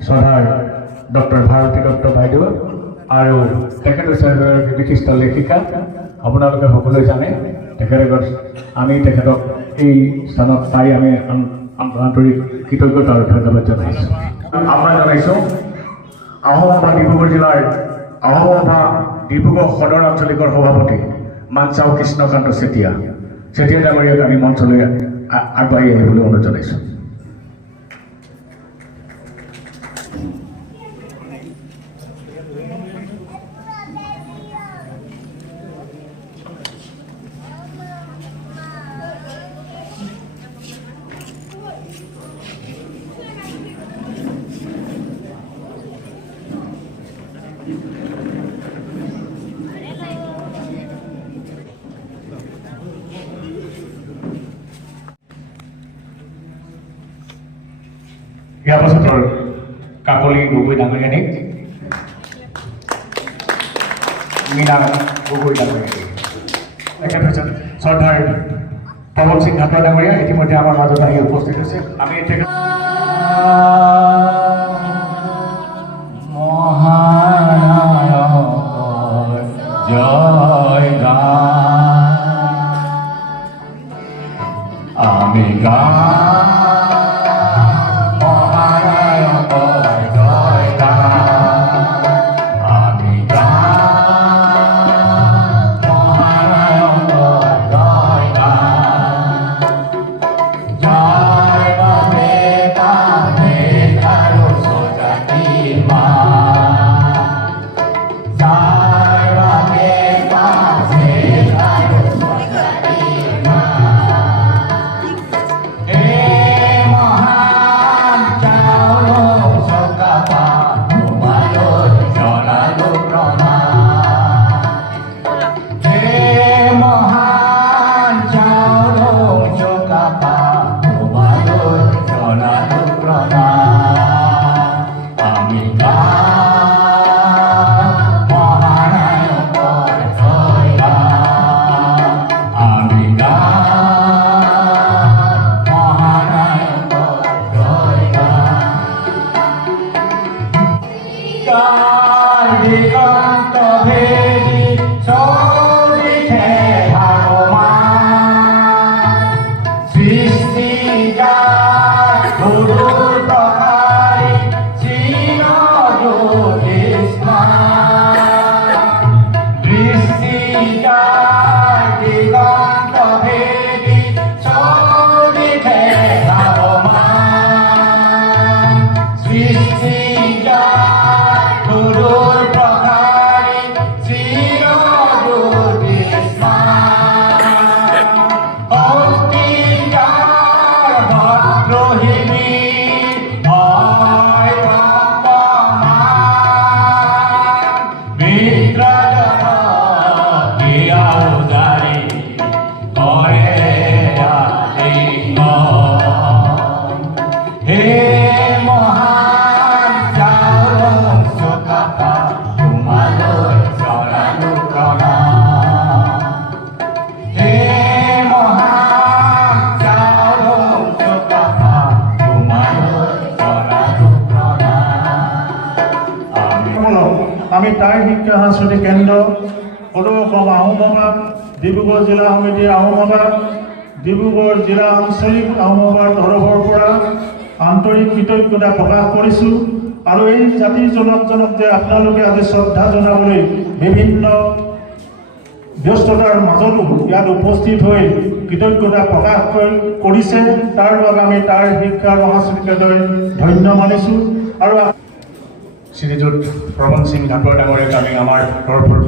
শ্ৰদ্ধাৰ ডক্টৰ ভাৰতী দত্ত বাইদেউ আৰু তেখেত হৈছে এগৰাকী বিশিষ্ট লেখিকা আপোনালোকে সকলোৱে জানে তেখেতে আমি তেখেতক এই স্থানত পাই আমি আন- আন- আন্তৰিক কৃতজ্ঞতা আৰু ধন্যবাদ জনাইছোঁ। আহ্বান জনাইছোঁ আহোমসভা ডিব্ৰুগড় জিলাৰ আহোমসভা ডিব্ৰুগড় সদৰ আঞ্চলিকৰ সভাপতি মানচাও কৃষ্ণকান্ত চেতিয়া। চেতিয়া ডাঙৰীয়াক আমি মঞ্চলৈ আগবাঢ়ি আহিবলৈ অনুৰোধ জনাইছোঁ। ইয়াৰ পাছতৰ কাকলি গগৈ ডাঙৰীয়ানীক মীনা গগৈ ডাঙৰীয়ানীক শ্ৰদ্ধাৰ পৱন সিং ঘাটৰ ডাঙৰীয়া ইতিমধ্যে আমাৰ মাজত আহি উপস্থিত হৈছে। আমি তেখেত 啊 সাংস্কৃতিক কেন্দ্ৰ সদৌ আহোমসভা ডিব্ৰুগড় জিলা সমিতি আহোমসভা ডিব্ৰুগড় জিলা আঞ্চলিক আহোমসভাৰ তৰফৰ পৰা আন্তৰিক কৃতজ্ঞতা প্ৰকাশ কৰিছোঁ আৰু এই জাতি জনকজনক যে আপোনালোকে আজি শ্ৰদ্ধা জনাবলৈ বিভিন্ন ব্যস্ততাৰ মাজতো ইয়াত উপস্থিত হৈ কৃতজ্ঞতা প্ৰকাশ কৰি- কৰিছে, তাৰ বাবে আমি তাৰ শিক্ষা আৰু কেন্দ্ৰই ধন্য মানিছোঁ আৰু শ্ৰীযুত প্ৰবন সিং ঘাটৰ ডাঙৰীয়াক আমি আমাৰ তৰফৰ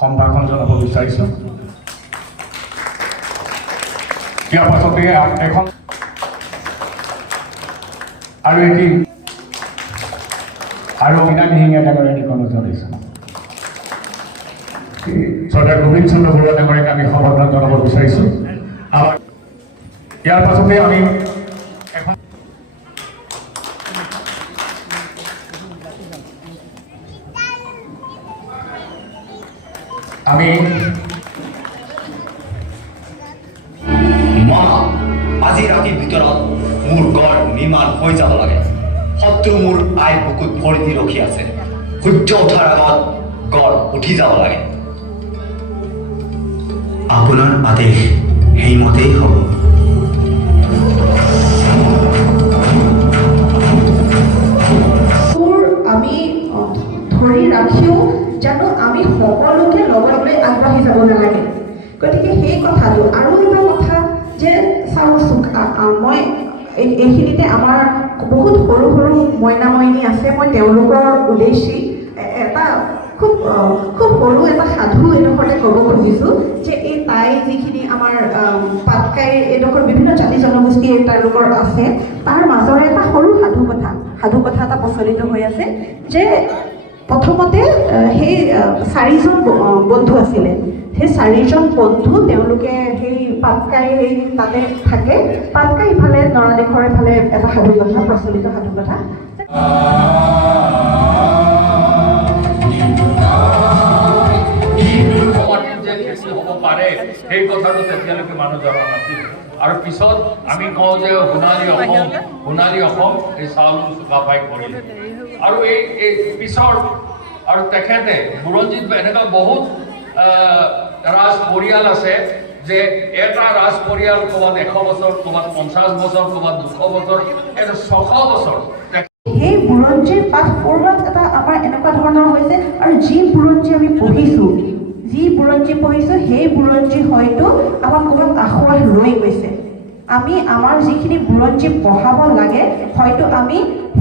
সম্ভাষণ জনাব বিচাৰিছোঁ। ইয়াৰ পাছতে এখন আৰু এটি আৰু মীনা দিহিঙীয়া ডাঙৰীয়া নিকনো জনাইছোঁ চৰ্দাৰ গোবিন্দ চন্দ্ৰ বৰুৱা ডাঙৰীয়াক আমি সম্বৰ্ধনা জনাব বিচাৰিছোঁ। আমাৰ ইয়াৰ পাছতে আমি মা আজি ৰাতিৰ ভিতৰত মোৰ গড় নিৰ্মাণ হৈ যাব লাগে। শত্ৰু মোৰ আইৰ বুকুত ভৰি দি ৰখি আছে। সূৰ্য উঠাৰ আগত গড় উঠি যাব লাগে। আপোনাৰ আদেশ সেইমতেই হ'ব। আমি ধৰি ৰাখিও জানো আমি সকলোকে লগত লৈ আগবাঢ়ি যাব নালাগে। গতিকে সেই কথাটো আৰু এই- এইখিনিতে আমাৰ বহুত সৰু সৰু মইনা মইনী আছে। মই তেওঁলোকৰ উদ্দেশ্যি এটা খুব খুব সৰু এটা সাধু এডোখৰতে ক'ব খুজিছোঁ যে এই তাই যিখিনি আমাৰ পাটকাই এইডোখৰ বিভিন্ন জাতি জনগোষ্ঠী তেওঁলোকৰ আছে, তাৰ মাজৰে এটা সৰু সাধু কথা সাধু কথা এটা প্ৰচলিত হৈ আছে যে প্ৰথমতে সেই চাৰিজন বন্ধু আছিলে। সেই চাৰিজন বন্ধু তেওঁলোকে সেই পাটকাই সেই তাতে থাকে। পাটকাই ইফালে, নৰাদেশৰ ইফালে এটা সাধু কথা, প্ৰচলিত সাধু কথা। হ'ব পাৰে সেই কথাটো তেতিয়ালৈকে মানুহ জনা নাছিল। আৰু পিছত আমি কওঁ যে সোণালী অসম সোণালী অসম, এই চাউল চুকাফাই কৰিলে আৰু এই এই পিছৰ, আৰু তেখেতে, বুৰঞ্জীত এনেকুৱা বহুত ৰাজ পৰিয়াল আছে যে এটা ৰাজ পৰিয়াল ক'ৰবাত এশ বছৰ, ক'ৰবাত পঞ্চাছ বছৰ, ক'ৰবাত দুশ বছৰ, এটা ছশ বছৰ। সেই বুৰঞ্জীৰ পাঠ পঢ়োৱাত এটা আমাৰ এনেকুৱা ধৰণৰ হৈছে আৰু যি বুৰঞ্জী আমি পঢ়িছোঁ, যি বুৰঞ্জী পঢ়িছোঁ, সেই বুৰঞ্জী হয়তো আমাক ক'ৰবাত আখৰাত ৰৈ গৈছে। আমি আমাৰ যিখিনি বুৰঞ্জী পঢ়াব লাগে, হয়তো আমি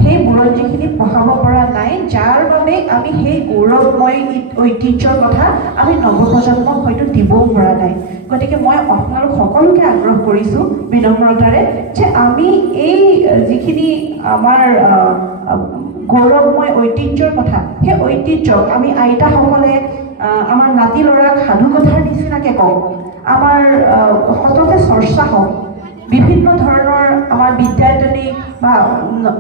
সেই বুৰঞ্জীখিনি পঢ়াব পৰা নাই যাৰ বাবে আমি সেই গৌৰৱময় ঐতিহ্যৰ কথা আমি নৱপ্ৰজন্মক হয়তো দিবও পৰা নাই। গতিকে মই আপোনালোক সকলোকে আগ্ৰহ কৰিছোঁ বিনম্ৰতাৰে যে আমি এই যিখিনি আমাৰ গৌৰৱময় ঐতিহ্যৰ কথা সেই ঐতিহ্যক আমি আইতাসকলে আমাৰ নাতি ল'ৰাক সাধু কথাৰ নিচিনাকৈ কওঁ আমাৰ সততে চৰ্চা হওক বিভিন্ন ধৰণৰ আমাৰ বিদ্যায়তনিক বা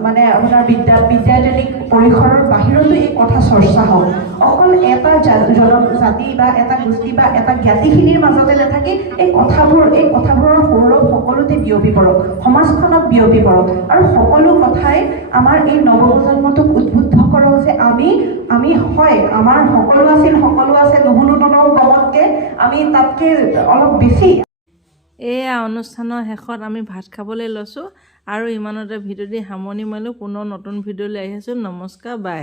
মানে আপোনাৰ বিদ্যা বিদ্যায়তনিক পৰিসৰৰ বাহিৰতো এই কথা চৰ্চা হওক। অকল এটা জনজাতি বা এটা গোষ্ঠী বা এটা জ্ঞাতিখিনিৰ মাজতে নাথাকি এই কথাবোৰ, এই কথাবোৰৰ সৌৰভ সকলোতে বিয়পি পৰক সমাজখনত বিয়পি পৰক। আৰু সকলো কথাই আমাৰ এই নৱপ্ৰজন্মটোক উদ্বুদ্ধ কৰক যে আমি আমি হয়, আমাৰ সকলো আছিল, সকলো আছে, নুশুনো ননও কমতকৈ আমি তাতকৈ অলপ বেছি। এয়া অনুষ্ঠানৰ শেষত আমি ভাত খাবলৈ লৈছোঁ। আৰু ইমানতে ভিডিঅ'টি সামৰণি মাৰিলোঁ। পুনৰ নতুন ভিডিঅ'লৈ আহি আছোঁ। নমস্কাৰ বাই।